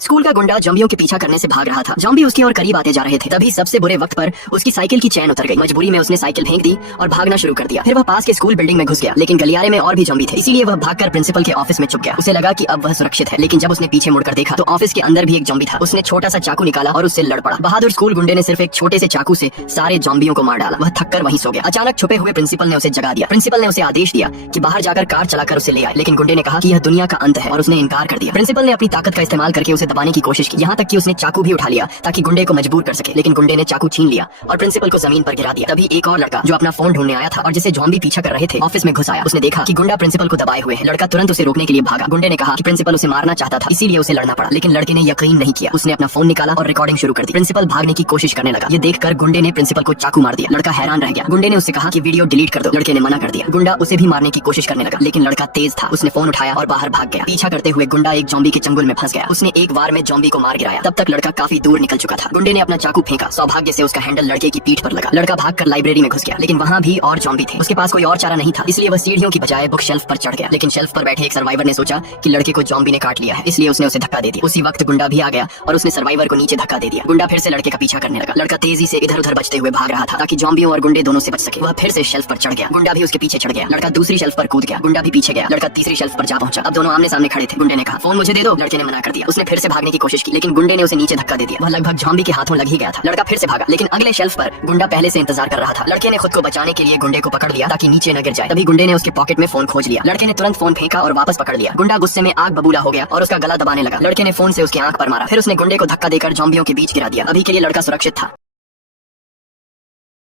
School का गुंडा जॉम्बियों के पीछा करने से भाग रहा था। जॉम्बी उसके और करीब आते जा रहे थे। तभी सबसे बुरे वक्त पर उसकी साइकिल की चैन उतर गई। मजबूरी में उसने साइकिल फेंक दी और भागना शुरू कर दिया। फिर वह पास के स्कूल बिल्डिंग में घुस गया, लेकिन गलियारे में और भी जॉम्बी थे, इसीलिए वह भागकर प्रिंसिपल के ऑफिस में छुप गया। उसे लगा कि अब वह सुरक्षित है, लेकिन जब उसने पीछे मुड़कर देखा तो ऑफिस के अंदर भी एक जॉम्बी था। उसने छोटा सा चाकू निकाला और उससे लड़ पड़ा। बहादुर स्कूल गुंडे ने सिर्फ एक छोटे से चाकू से सारे जॉम्बियों को मार डाला। वह थककर वहीं सो गया। अचानक छुपे हुए प्रिंसिपल ने उसे जगा दिया। प्रिंसिपल ने उसे आदेश दिया कि बाहर जाकर कार चलाकर उसे ले आए, लेकिन गुंडे ने कहा कि यह दुनिया का अंत है और उसने इनकार कर दिया। प्रिंसिपल ने अपनी ताकत का इस्तेमाल करके उसे दबाने की कोशिश की, यहाँ तक कि उसने चाकू भी उठा लिया ताकि गुंडे को मजबूर कर सके, लेकिन गुंडे ने चाकू छीन लिया और प्रिंसिपल को जमीन पर गिरा दिया। तभी एक और लड़का जो अपना फोन ढूंढने आया था और जिसे जॉम्बी पीछा कर रहे थे ऑफिस में घुस आया। उसने देखा कि गुंडा प्रिंसिपल को दबाए हुए है। लड़का तुरंत उसे रोकने के लिए भागा। गुंडे ने कहा कि प्रिंसिपल उसे मारना चाहता था, इसीलिए उसे लड़ना पड़ा, लेकिन लड़के ने यकीन नहीं किया। उसने अपना फोन निकाला और रिकॉर्डिंग शुरू कर दी। प्रिंसिपल भागने की कोशिश करने लगा। ये देखकर गुंडे ने प्रिंसिपल को चाकू मार दिया। लड़का हैरान रह गया। गुंडे ने उससे कहा कि वीडियो डिलीट कर दो। लड़के ने मना कर दिया। गुंडा उसे भी मारने की कोशिश करने लगा, लेकिन लड़का तेज था। उसने फोन उठाया और बाहर भाग गया। पीछा करते हुए गुंडा एक जॉम्बी के चंगुल में फंस गया। उसने एक बार में जॉम्बी को मार गिराया। तब तक लड़का काफी दूर निकल चुका था। गुंडे ने अपना चाकू फेंका। सौभाग्य से उसका हैंडल लड़के की पीठ पर लगा। लड़का भागकर लाइब्रेरी में घुस गया, लेकिन वहाँ भी और जॉम्बी थे। उसके पास कोई और चारा नहीं था, इसलिए वह सीढ़ियों की बजाय बुक शेल्फ पर चढ़ गया। लेकिन शेल्फ पर बैठे एक सर्वाइवर ने सोचा कि लड़के को जॉम्बी ने काट लिया है, इसलिए उसने उसे धक्का दे दिया। उसी वक्त गुंडा भी आ गया और उसने सर्वाइवर को नीचे धक्का दे दिया। गुंडा फिर से लड़के का पीछा करने लगा। लड़का तेजी से इधर उधर बचते हुए भाग रहा था ताकि जॉम्बियों और गुंडे दोनों से बच सके। वह फिर से शेल्फ पर चढ़ गया। गुंडा भी उसके पीछे चढ़ गया। लड़का दूसरी शेल्फ पर कूद गया। गुंडा भी पीछे गया। लड़का तीसरी शेल्फ पर जा पहुंचा। अब दोनों आमने सामने खड़े थे। गुंडे ने कहा, फोन मुझे दे दो। लड़के ने मना कर दिया। उसने फिर से भागने की कोशिश की, लेकिन गुंडे ने उसे नीचे धक्का दे दिया। वह लगभग जॉम्बी के हाथों लग ही गया था। लड़का फिर से भागा, लेकिन अगले शेल्फ पर गुंडा पहले से इंतजार कर रहा था। लड़के ने खुद को बचाने के लिए गुंडे को पकड़ लिया ताकि नीचे न गिर जाए। तभी गुंडे ने उसके पॉकेट में फोन खोज लिया। लड़के ने तुरंत फोन फेंका और वापस पकड़ लिया। गुंडा गुस्से में आग बबूला हो गया और उसका गला दबाने लगा। लड़के ने फोन से उसकी आंख पर मारा। फिर उसने गुंडे को धक्का देकर जॉम्बियों के बीच गिरा दिया। अभी के लिए लड़का सुरक्षित था।